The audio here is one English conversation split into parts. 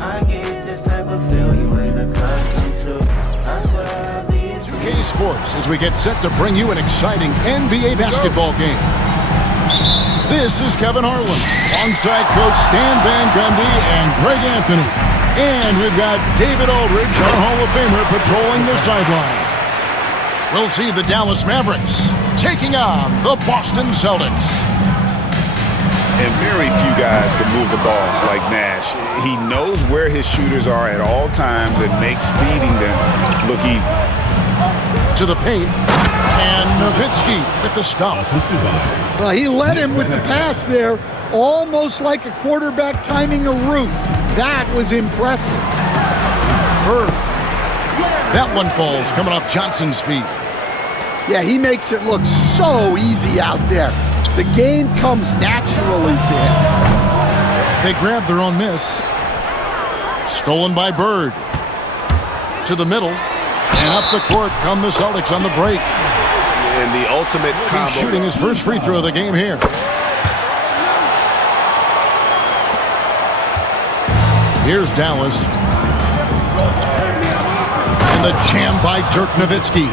I get this type of feel you ain't accustomed to. I swear I'll be in 2K Sports as we get set to bring you an exciting NBA basketball game. This is Kevin Harlan, alongside Coach Stan Van Gundy and Greg Anthony. And we've got David Aldridge, our Hall of Famer, patrolling the sideline. We'll see the Dallas Mavericks taking on the Boston Celtics. And very few guys can move the ball like Nash. He knows where his shooters are at all times and makes feeding them look easy. To the paint, and Nowitzki with the stuff. Well, he led him with the pass there, almost like a quarterback timing a route. That was impressive. Bird. That one falls, coming off Johnson's feet. Yeah, he makes it look so easy out there. The game comes naturally to him. They grab their own miss. Stolen by Bird. To the middle. And up the court come the Celtics on the break. And the ultimate combo. He's shooting his first free throw of the game here. Here's Dallas. And the jam by Dirk Nowitzki.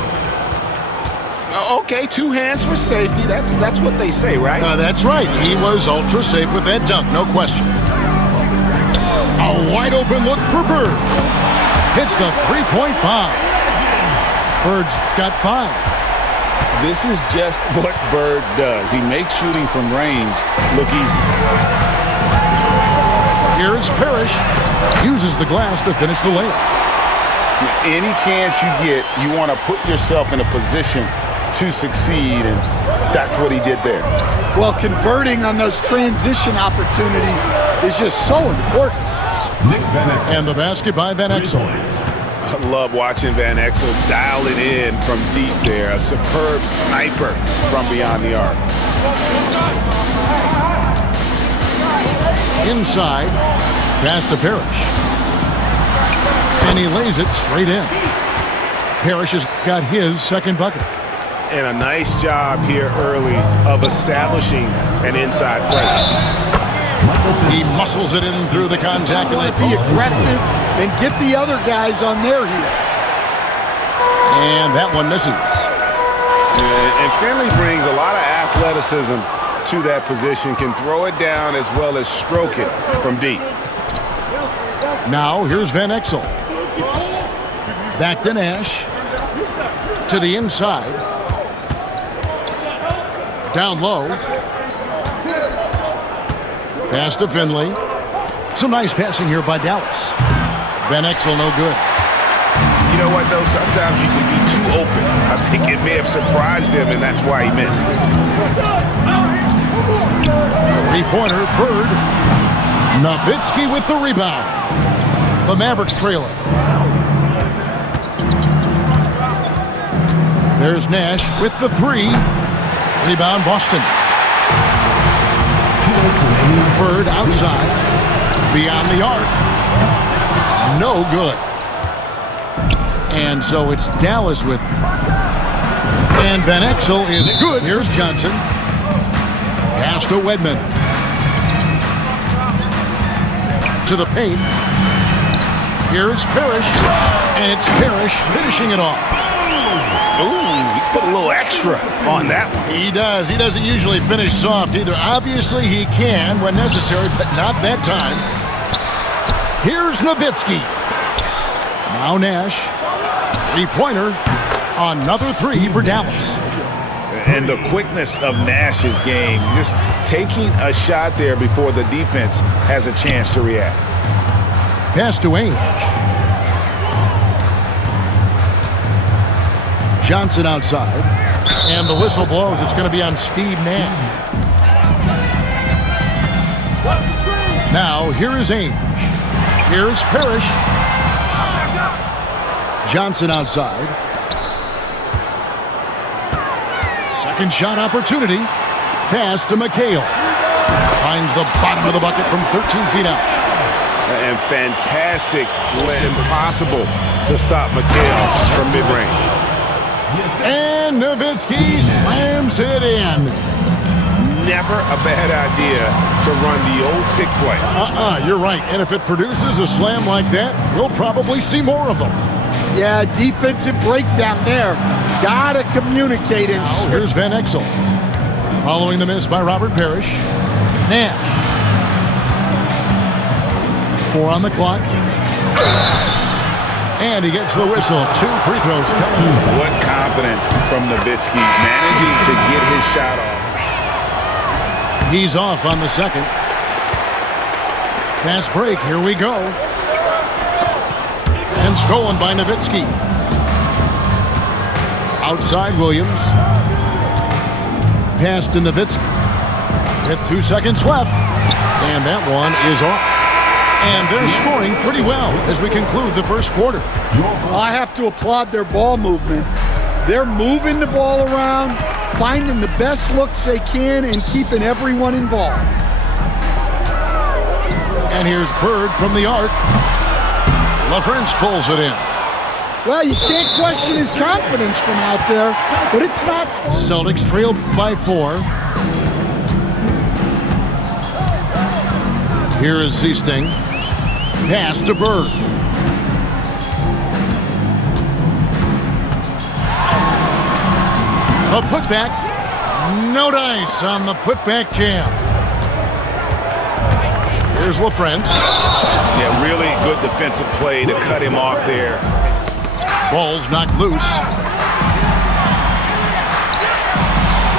Okay, two hands for safety. That's what they say, right? That's right. He was ultra safe with that dunk, no question. A wide open look for Bird. Hits the three-point bomb. Bird's got 5. This is just what Bird does. He makes shooting from range look easy. Here's Parrish. Uses the glass to finish the layup. Any chance you get, you want to put yourself in a position to succeed, and that's what he did there. Well, converting on those transition opportunities is just so important. And the basket by Van Exel. I love watching Van Exel dial it in from deep there. A superb sniper from beyond the arc. Inside, pass to Parrish. And he lays it straight in. Parrish has got his second bucket. And a nice job here early of establishing an inside presence. He muscles it in through the contact. And Be aggressive and get the other guys on their heels. And that one misses. And Finley brings a lot of athleticism to that position, can throw it down as well as stroke it from deep. Now here's Van Exel. Back to Nash. To the inside. Down low. Pass to Finley. Some nice passing here by Dallas. Van Exel no good. You know what, though? Sometimes you can be too open. I think it may have surprised him, and that's why he missed. Three-pointer, Bird. Nowitzki with the rebound. The Mavericks trailing. There's Nash with the 3. Rebound, Boston. Bird outside. Beyond the arc. No good. And so it's Dallas with it. And Van Exel is good. Here's Johnson. Pass to Wedman. To the paint. Here's Parrish. And it's Parrish finishing it off. Ooh, he's put a little extra on that one. He does. He doesn't usually finish soft either. Obviously, he can when necessary, but not that time. Here's Nowitzki. Now Nash. Three-pointer. Another 3 for Dallas. And the quickness of Nash's game, just taking a shot there before the defense has a chance to react. Pass to Ainge. Johnson outside. And the whistle blows. It's going to be on Steve Nash. Now, here is Ainge. Here's Parrish. Johnson outside. Second shot opportunity. Pass to McHale. Finds the bottom of the bucket from 13 feet out. And fantastic when impossible to stop McHale from mid-range. And Nowitzki slams it in. never a bad idea to run the old pick play. You're right. And if it produces a slam like that, we'll probably see more of them. Yeah, defensive breakdown there. Gotta communicate. And here's Van Exel. Following the miss by Robert Parrish. Nash. 4 on the clock. And he gets the whistle. 2 free throws coming. What confidence from Nowitzki, managing to get his shot off. He's off on the second. Fast break. Here we go. And stolen by Nowitzki. Outside Williams. Pass to Nowitzki. With 2 seconds left. And that one is off. And they're scoring pretty well as we conclude the first quarter. Well, I have to applaud their ball movement. They're moving the ball around, finding the best looks they can, and keeping everyone involved. And here's Bird from the arc. LaFrance pulls it in. Well, you can't question his confidence from out there, but it's not. Celtics trail by 4. Here is Seasting. Pass to Bird. A putback. No dice on the putback jam. Here's LaFrance. Yeah, really good defensive play to cut him off there. Ball's knocked loose.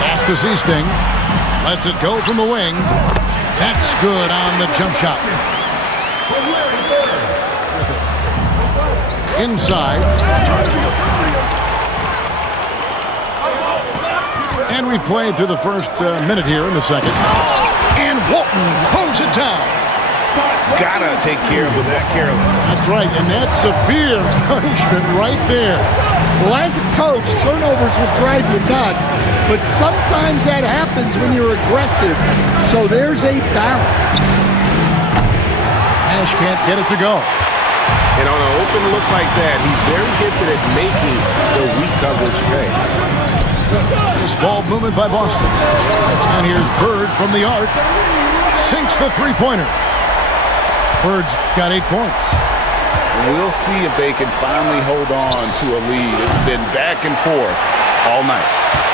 Pass to Seasting. Lets it go from the wing. That's good on the jump shot. Inside. And we've played through the first minute here in the second. And Walton throws it down. Gotta take care of that careless. That's right, and that's severe punishment right there. Well, as a coach, turnovers will drive you nuts, but sometimes that happens when you're aggressive. So there's a balance. Nash can't get it to go. And on an open look like that, he's very gifted at making the weak coverage pay. This ball movement by Boston. And here's Bird from the arc. Sinks the three-pointer. Bird's got 8 points. We'll see if they can finally hold on to a lead. It's been back and forth all night.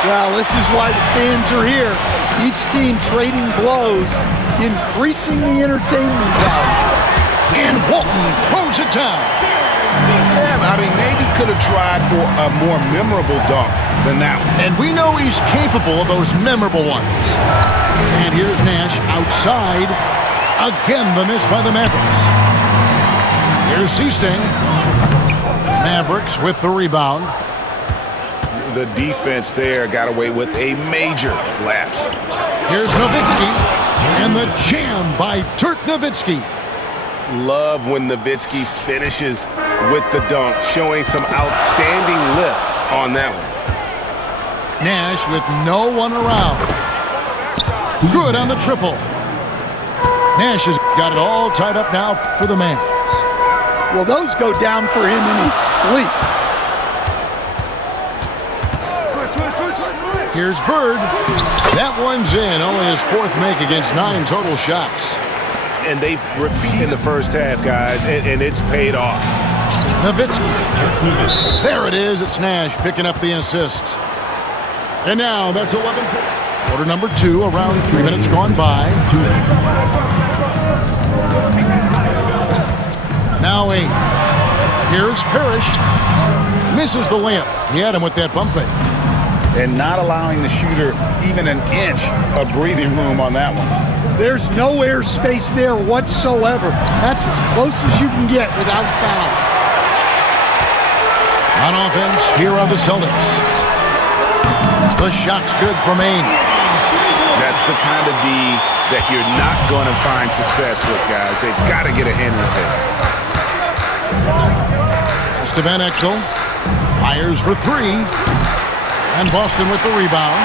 Well, this is why the fans are here. Each team trading blows, increasing the entertainment value. And Walton throws it down. Yeah, I mean, maybe could have tried for a more memorable dunk than that one. And we know he's capable of those memorable ones. And here's Nash outside. Again, the miss by the Mavericks. Here's Seasting. Mavericks with the rebound. The defense there got away with a major lapse. Here's Nowitzki. And the jam by Dirk Nowitzki. Love when Nowitzki finishes with the dunk, showing some outstanding lift on that one. Nash with no one around. Good on the triple. Nash has got it all tied up now for the Mavs. Well, those go down for him in his sleep. Here's Bird. That one's in. Only his 4th make against 9 total shots. And they've repeated in the first half, guys, and it's paid off. Nowitzki. There it is. It's Nash picking up the assist. And now that's 11. Quarter number 2, around 3 minutes gone by. Now 8. Here's Parrish. Misses the layup. He had him with that bump fake. And not allowing the shooter even an inch of breathing room on that one. There's no airspace there whatsoever. That's as close as you can get without foul. On offense, here are the Celtics. The shot's good for Maine. That's the kind of D that you're not going to find success with, guys. They've got to get a hand in the face. Pass to Van Exel. Fires for 3. And Boston with the rebound.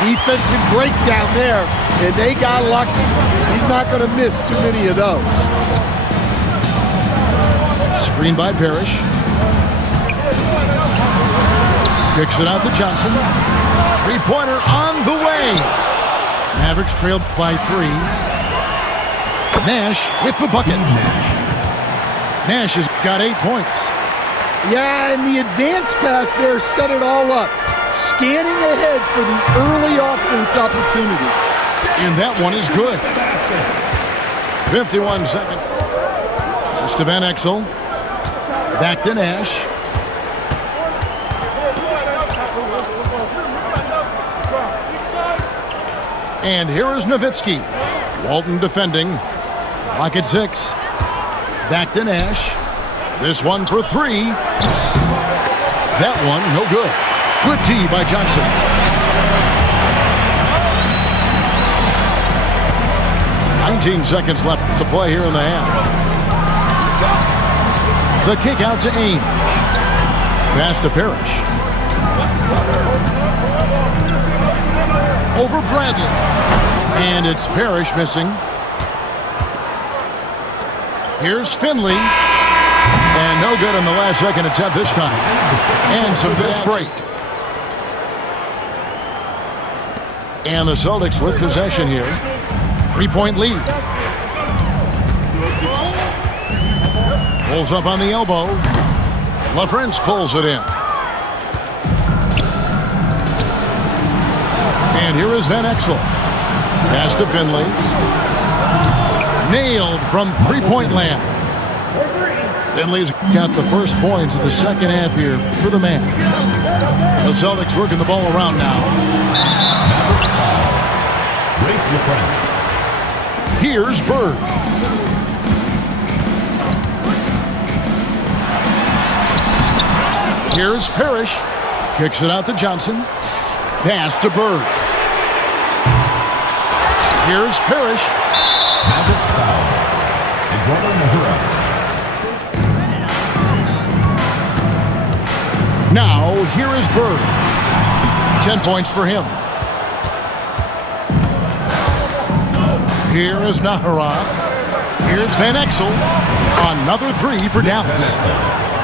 Defensive breakdown there, and they got lucky. He's not going to miss too many of those. Screen by Parrish. Kicks it out to Johnson. 3-pointer on the way. Mavericks trailed by 3. Nash with the bucket. Nash has got 8 points. Yeah, and the advanced pass there set it all up. Scanning ahead for the early offense opportunity. And that one is good. 51 seconds. Pass to Van Exel. Back to Nash. And here is Nowitzki. Walton defending. Clock at 6. Back to Nash. This one for 3. That one, no good. Good D by Johnson. "19 seconds left to play here in the half. The kick out to Ainge. Pass to Parrish. Over Bradley. And it's Parrish missing. Here's Finley. And no good on the last second attempt this time. And some good break. And the Celtics with possession here. 3-point lead. Pulls up on the elbow. LaFrance pulls it in. And here is Van Exel. Pass to Finley. Nailed from three-point land. Finley's got the first points of the second half here for the Mavs. The Celtics working the ball around now. Here's Bird. Here's Parrish. Kicks it out to Johnson. Pass to Bird. Here's Parrish. Mavericks foul. Now, here is Bird. 10 points for him. Here is Nahara. Here's Van Exel. Another 3 for Dallas.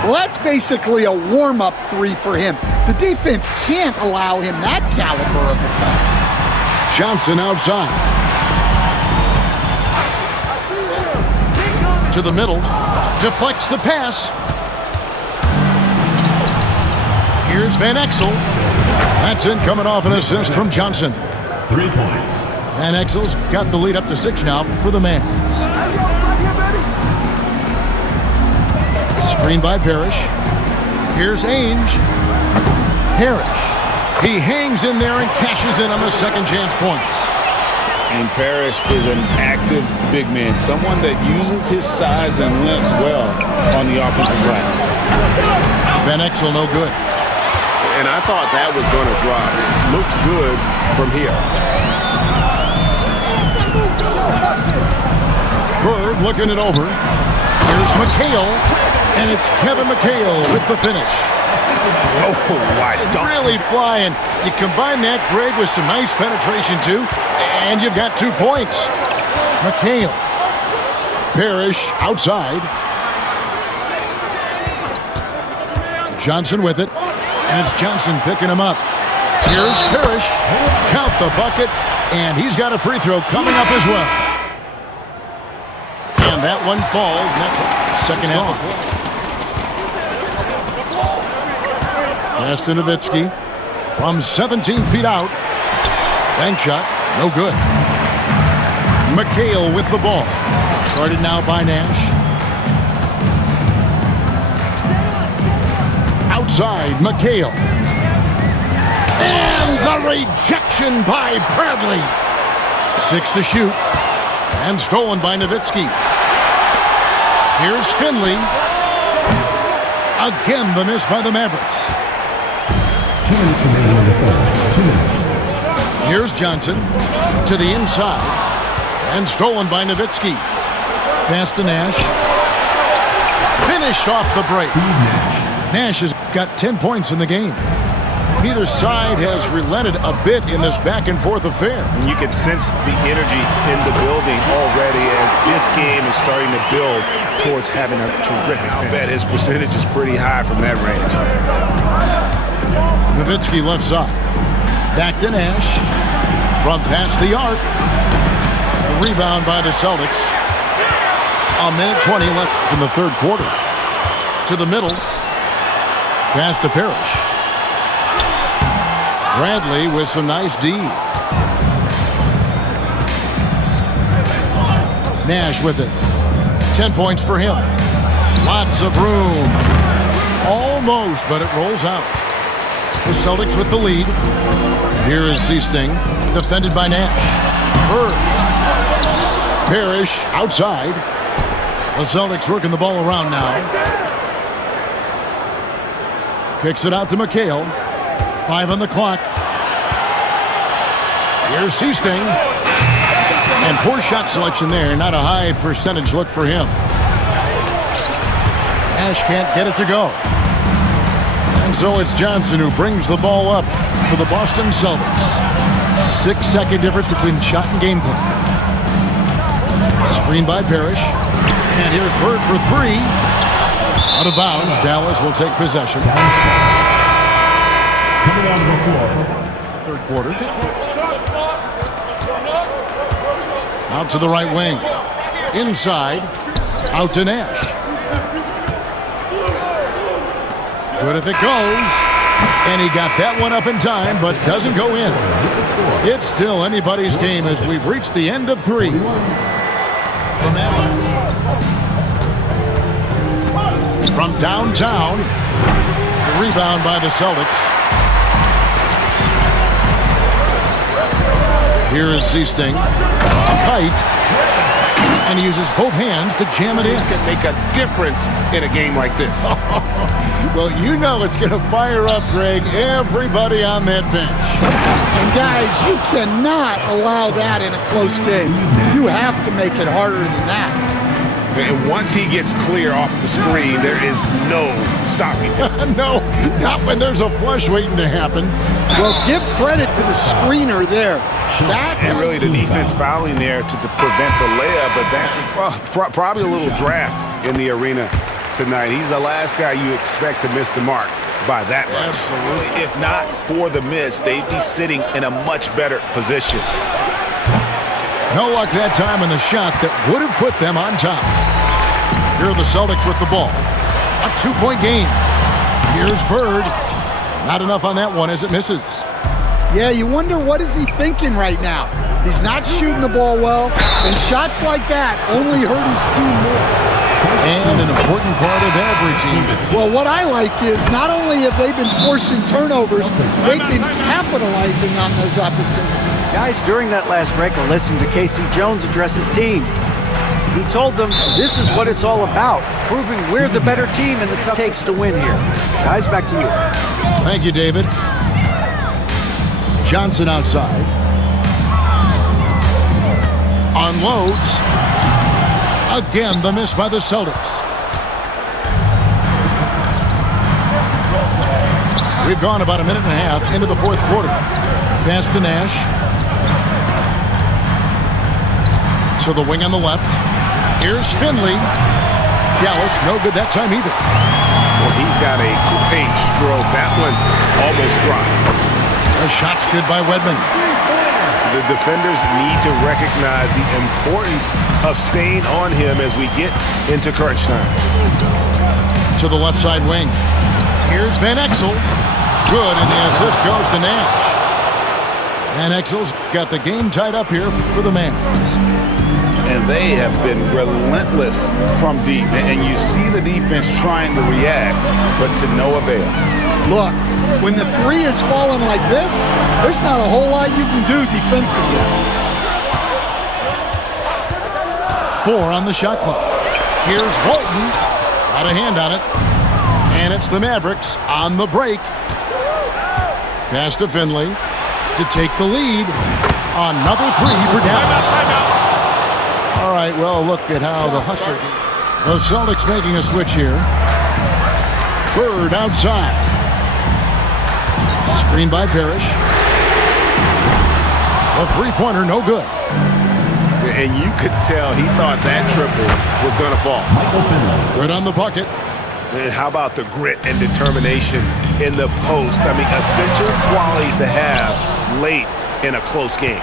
Well, that's basically a warm-up 3 for him. The defense can't allow him that caliber of attempt. Johnson outside. To the middle. Deflects the pass. Here's Van Exel. That's in, coming off an assist from Johnson. 3 points. Van Exel's got the lead up to 6 now for the Mavs. Screen by Parrish. Here's Ainge. Parrish. He hangs in there and cashes in on the second chance points. And Parrish is an active big man, someone that uses his size and length well on the offensive glass. Van Exel no good. And I thought that was going to drop. Looked good from here. Bird looking it over. Here's McHale, and it's Kevin McHale with the finish. Oh, wide dunk. Really flying. You combine that, Greg, with some nice penetration, too, and you've got 2 points. McHale. Parrish outside. Johnson with it, and it's Johnson picking him up. Here's Parrish. Count the bucket, and he's got a free throw coming up as well. And that one falls. Second half of play. Pass to Nowitzki from 17 feet out. Bank shot, no good. McHale with the ball. Started now by Nash. Outside, McHale. And the rejection by Bradley. 6 to shoot. And stolen by Nowitzki. Here's Finley. Again, the miss by the Mavericks. 2 minutes remaining in the third. 2 minutes. Here's Johnson to the inside. And stolen by Nowitzki. Pass to Nash. Finished off the break. Nash has got 10 points in the game. Neither side has relented a bit in this back-and-forth affair. And you can sense the energy in the building already as this game is starting to build towards having a terrific finish. I bet his percentage is pretty high from that range. Nowitzki left side. Back to Nash. from past the arc. The rebound by the Celtics. A minute 20 left in the third quarter. To the middle. Pass to Parrish. Bradley with some nice D. Nash with it. 10 points for him. Lots of room. Almost, but it rolls out. The Celtics with the lead. Here is Seasting, defended by Nash. Bird. Parrish outside. The Celtics working the ball around now. Kicks it out to McHale. 5 on the clock. Here's Seasting. And poor shot selection there. Not a high percentage look for him. Nash can't get it to go. And so it's Johnson who brings the ball up for the Boston Celtics. 6-second difference between the shot and game clock. Screen by Parrish. And here's Bird for 3. Out of bounds. Dallas will take possession. Coming on the floor. Third quarter. Out to the right wing. Inside. Out to Nash. Good if it goes. And he got that one up in time, but doesn't go in. It's still anybody's game as we've reached the end of 3. From downtown, the rebound by the Celtics. Here is Seasting. Kite. And he uses both hands to jam it in. This can make a difference in a game like this. Well, you know it's going to fire up, Greg, everybody on that bench. And guys, you cannot allow that in a close game. You have to make it harder than that. And once he gets clear off the screen, there is no stopping him. No, not when there's a flush waiting to happen. Well, give credit to the screener there. That's And really the defense fouling there to prevent the layup, but that's probably a little draft in the arena tonight. He's the last guy you expect to miss the mark by that much. Absolutely. If not for the miss, they'd be sitting in a much better position. No luck that time in the shot that would have put them on top. Here are the Celtics with the ball. A 2-point game. Here's Bird. Not enough on that one as it misses. Yeah, you wonder what is he thinking right now. He's not shooting the ball well, and shots like that only hurt his team more. And an important part of every team. Well, what I like is not only have they been forcing turnovers, they've been capitalizing on those opportunities. Guys, during that last break, I listened to Casey Jones address his team. He told them this is what it's all about, proving we're the better team and it takes to win here. Guys, back to you. Thank you, David. Johnson outside. Unloads. Again, the miss by the Celtics. We've gone about a minute and a half into the fourth quarter. Pass to Nash. To the wing on the left. Here's Finley. Dallas, no good that time either. Well, he's got a great stroke. That one almost dropped. The shot's good by Wedman. The defenders need to recognize the importance of staying on him as we get into crunch time. To the left side wing. Here's Van Exel. Good, and the assist goes to Nash. Van Exel's got the game tied up here for the Mavs. And they have been relentless from deep. And you see the defense trying to react, but to no avail. Look, when the three is falling like this, there's not a whole lot you can do defensively. 4 on the shot clock. Here's Walton. Got a hand on it. And it's the Mavericks on the break. Pass to Finley to take the lead. Another 3 for Dallas. All right, well, look at how the hustle. The Celtics making a switch here. Bird outside. Screen by Parrish. The three-pointer, no good. And you could tell he thought that triple was going to fall. Good on the bucket. And how about the grit and determination in the post? I mean, essential qualities to have late in a close game.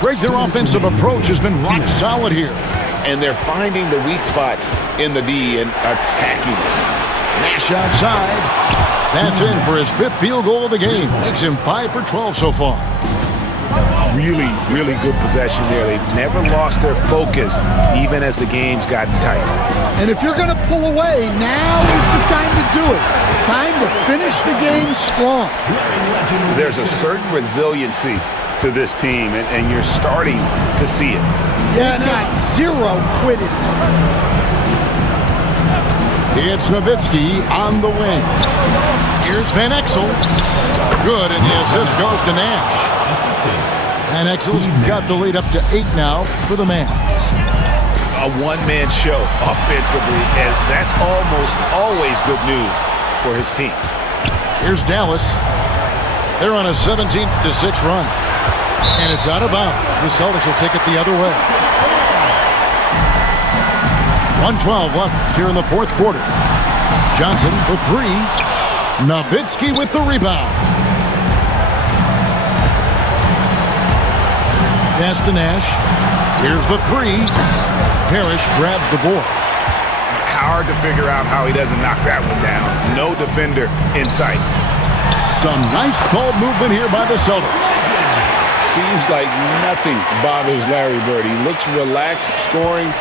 Greg, their offensive approach has been rock solid here. And they're finding the weak spots in the D and attacking it. Nash outside. That's in for his 5th field goal of the game. Makes him 5 for 12 so far. Really, really good possession there. They've never lost their focus, even as the game's gotten tight. And if you're going to pull away, now is the time to do it. Time to finish the game strong. There's a certain resiliency to this team, and you're starting to see it. Yeah, not zero quitting. It's Nowitzki on the wing. Here's Van Exel. Good, and the assist goes to Nash. Van Exel's got the lead up to 8 now for the Mavs. A one-man show offensively, and that's almost always good news for his team. Here's Dallas. They're on a 17-6 run. And it's out of bounds. The Celtics will take it the other way. 1:12 left here in the 4th quarter. Johnson for 3. Nowitzki with the rebound. Pass to Nash. Here's the 3. Parrish grabs the board. Hard to figure out how he doesn't knock that one down. No defender in sight. Some nice ball movement here by the Celtics. Seems like nothing bothers Larry Bird. He looks relaxed, scoring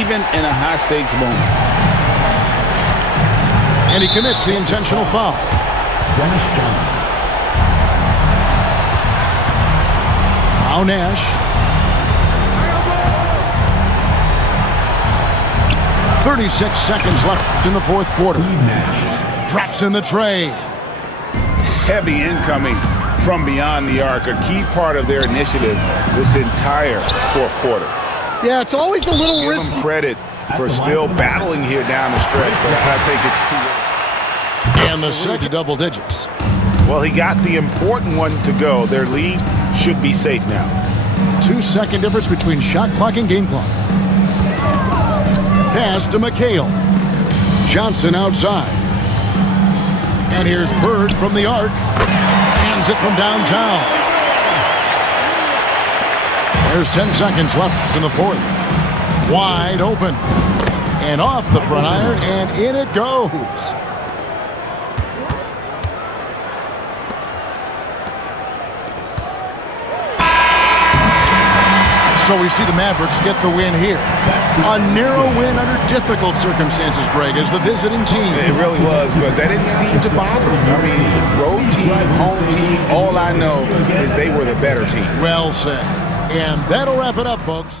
even in a high-stakes moment. And he commits the intentional foul. Dennis Johnson. Now Nash. 36 seconds left in the 4th quarter. Drops in the tray. Heavy incoming from beyond the arc, a key part of their initiative this entire 4th quarter. Yeah, it's always a little Give risky. them credit for still battling here down the stretch, but I think it's too late. And the second double digits. Well, he got the important one to go. Their lead should be safe now. 2-second difference between shot clock and game clock. Pass to McHale. Johnson outside. And here's Bird from the arc. Hands it from downtown. There's 10 seconds left in the 4th. Wide open. And off the front iron, and in it goes. So we see the Mavericks get the win here. A narrow win under difficult circumstances, Greg, as the visiting team. It really was, but that didn't seem to bother them. I mean, road team, home team, all I know is they were the better team. Well said. And that'll wrap it up, folks.